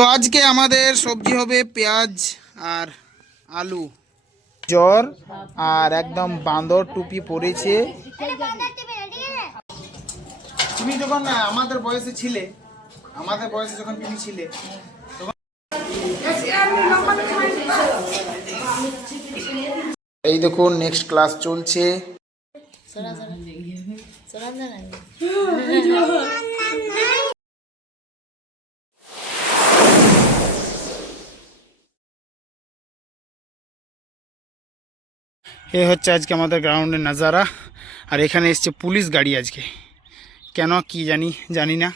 তো আজকে আমাদের সবজি হবে পেঁয়াজ আর আলু। জ্বর আর একদম বাঁদর টুপি পরেছে। তুমি যখন আমাদের বয়সে ছিলে, আমাদের বয়সে যখন তুমি ছিলে এই দেখুন নেক্সট ক্লাস চলছে। এ হচ্ছে আজকে আমাদের গ্রাউন্ডের নাজারা। আর এখানে এসছে পুলিশ গাড়ি আজকে, কেন কি জানি না।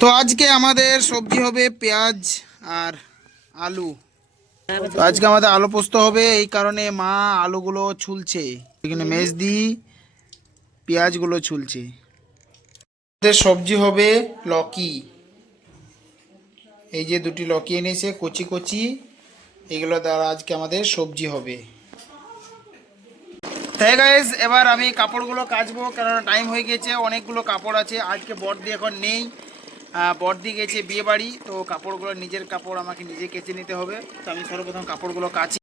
তো আজকে আমাদের সবজি হবে পেঁয়াজ আর আলু। তো আজকে আমাদের আলু পোস্ত হবে, এই কারণে মা আলুগুলো ছুলছে, এখানে মেজ দি পেঁয়াজগুলো ছুলছে। আমাদের সবজি হবে লকি, এই যে দুটি লকি এনেছে কচি কচি, এগুলো দ্বারা আজকে আমাদের সবজি হবে। তাই গাইস এবার আমি কাপড়গুলো কাচবো, কারণ টাইম হয়ে গেছে, অনেকগুলো কাপড় আছে। আজকে বড়দি এখন নেই, বড়দি গেছে বিয়ে বাড়ি, তো কাপড়গুলো নিজের কাপড় আমাকে নিজে কেচে নিতে হবে। তো আমি সর্বপ্রথম কাপড়গুলো কাচি।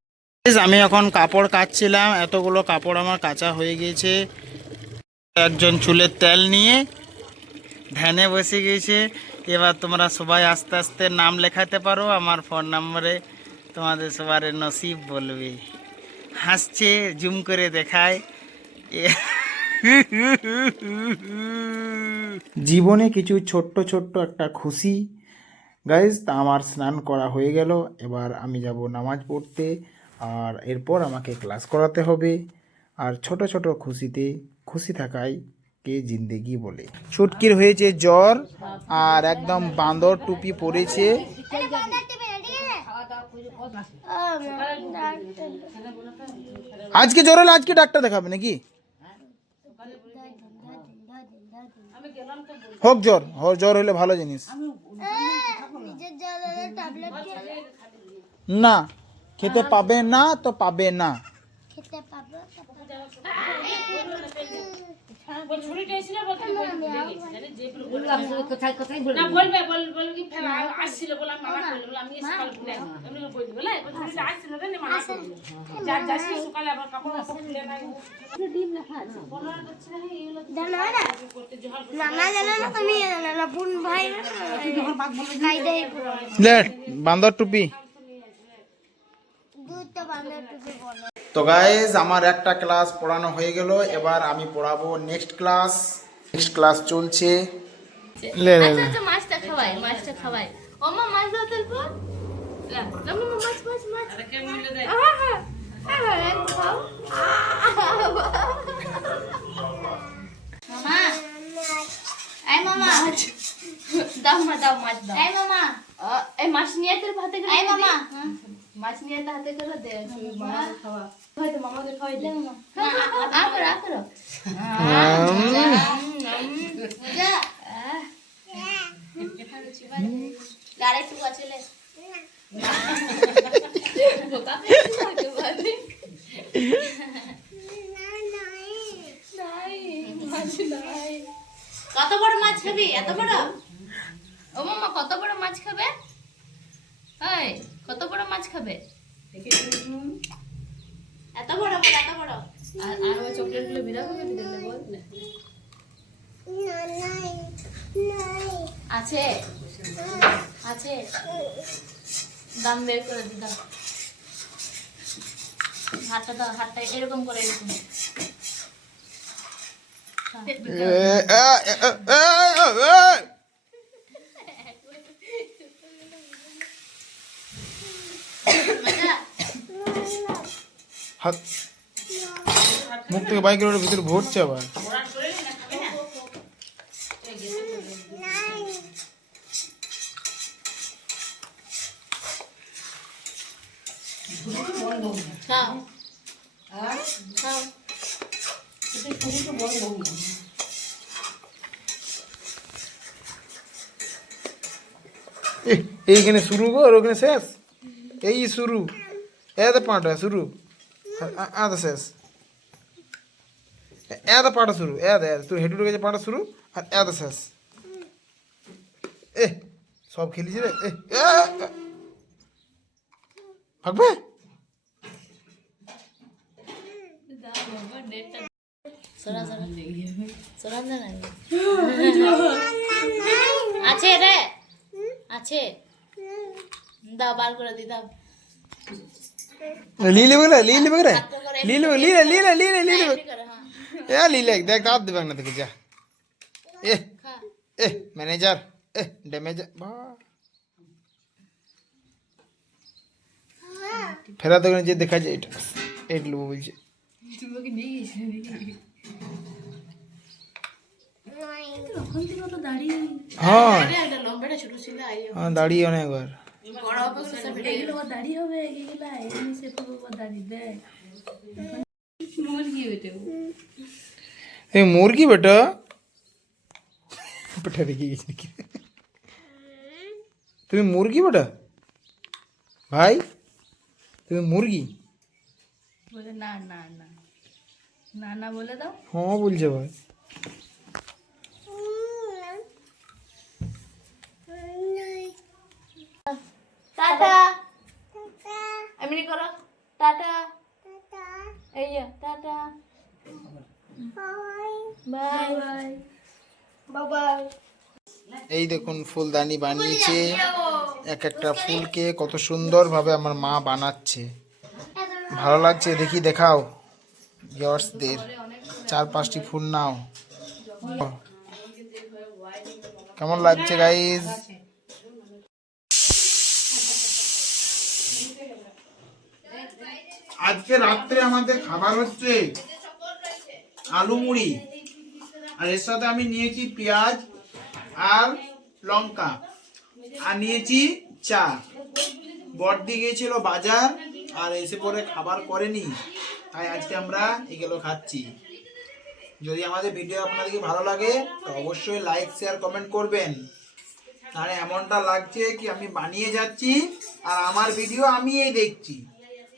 আমি এখন কাপড় কাচছিলাম, এতগুলো কাপড় আমার কাচা হয়ে গেছে। একজন চুলের তেল নিয়ে ধ্যানে বসে গেছে। এবার তোমরা সবাই আস্তে আস্তে নাম লেখাতে পারো আমার ফোন নম্বরে, তোমাদের সবার নসিব বলবে। হাসছে, জুম করে দেখায়। জীবনে কিছু ছোট্ট ছোট্ট একটা খুশি গাইজ। তা আমার স্নান করা হয়ে গেল, এবার আমি যাব নামাজ পড়তে, আর এরপর আমাকে ক্লাস করাতে হবে। আর ছোট ছোট খুশিতে খুশি থাকাই কে জিন্দেগি বলে। ছুটকির হয়েছে জ্বর আর একদম বাঁদর টুপি পরেছে। আজকে জ্বর হলে আজকে ডাক্তার দেখাবে নাকি? হোক জ্বর, জ্বর হলে ভালো জিনিস না, খেতে পাবে না তো পাবে না। বান্দর টুপি। তো গাইজ আমার একটা ক্লাস পড়ানো হয়ে গেল, এবার আমি পড়াবো নেক্সট ক্লাস। নেক্সট ক্লাস চলছে। মাছটা খাওয়াই, মাছটা খাওয়াই। ও মা মাছ দাও তো। মাছ মাছ মাছ। আরে কে মূল্য দেয়? মামা, এই মামা, দাও মা দাও মাছ দাও। এই মামা, এই মাছ নিয়ে তোর ভাতে করে আই মামা মাছ নিয়ে তো হাতে করে দে মামা খাওয়া হয়তো মামাকে খাওয়াই দে মামা আ করো মজা গাড়ি টুকু আছে লে বোকা লাগে বাদে নাই কত বড় মাছ খাবি এত বড় ও মামা কত বড় মাছ খাবে এই কত বড় মাছ খাবে এত বড় বল এত বড় আর ওই চকলেট গুলো বিরা করে দিলে বল আছে আছে দাম বের করে দি দাও হাতটা এরকম করে এরকম হাত মুখ থেকে বাইকের ভিতরে ভরছে আবার খাও খাও এইখানে শুরু কর ওখানে শেষ এই শুরু এত পাটা শুরু আদা শেষ এত পাটা শুরু এত তোর হেঁটু গেছে পাটা শুরু আর এত শেষ এ সব খেলিছি রে ভাগবে আছে রে আছে দাও বার করে দি দাও लीले रे यार लीले देख दाद दे ना देख जा ए मैनेजर डैमेज फेरा तो जे देखा যায় এটা এট লব বলছে তোমাকে নিয়ে গেছে রকম তো দাঁড়িয়ে হ্যাঁ এটা লম্বাটা ছোট ছিল আইও হ্যাঁ দাঁড়িয়ে অনেকবার বড় হবে সব এগুলো দাঁড়িয়ে হবে এগুলা এমনি সে পুরো দাঁড়িয়ে দে মুরগি বেটা এই মুরগি বেটা বেটা দেখি গেছে তুমি মুরগি বেটা ভাই তুমি মুরগি বলে না না না না না বলে দাও হ্যাঁ বলছে ভাই টাটা এমনি করো টাটা এই যে টাটা বাই বাই বাই এই দেখুন ফুলদানি বানিয়েছে এক একটা ফুলকে কত সুন্দরভাবে আমার মা বানাচ্ছে ভালো লাগছে দেখি দেখাও ভিউয়ার্সদের 4-5টি ফুল নাও কেমন লাগছে গাইস আজকে রাত্রে আমাদের খাবার হচ্ছে আলু মুড়ি আর এর সাথে আমি নিয়েছি পেঁয়াজ আর লঙ্কা আর নিয়েছি চা বড়দি গিয়েছিল বাজার আর এসে পরে খাবার করেনি তাই আজকে আমরা এগুলো খাচ্ছি যদি আমাদের ভিডিও আপনাদেরকে ভালো লাগে তো অবশ্যই লাইক শেয়ার কমেন্ট করবেন তাহলে এমনটা লাগছে কি আমি বানিয়ে যাচ্ছি আর আমার ভিডিও আমিই দেখছি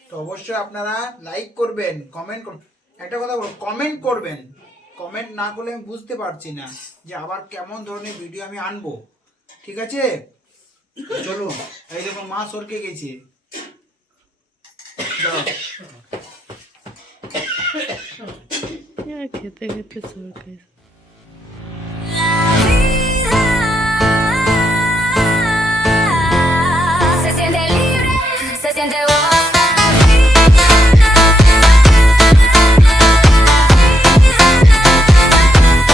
তো অবশ্যই আপনারা লাইক করবেন কমেন্ট করবেন একটা কথা বল কমেন্ট করবেন কমেন্ট না করলে আমি বুঝতে পারছি না যে আবার কেমন ধরনের ভিডিও আমি আনবো ঠিক আছে চলো এই দেখো মা সরকে গেছে খেতে খেতে সরকে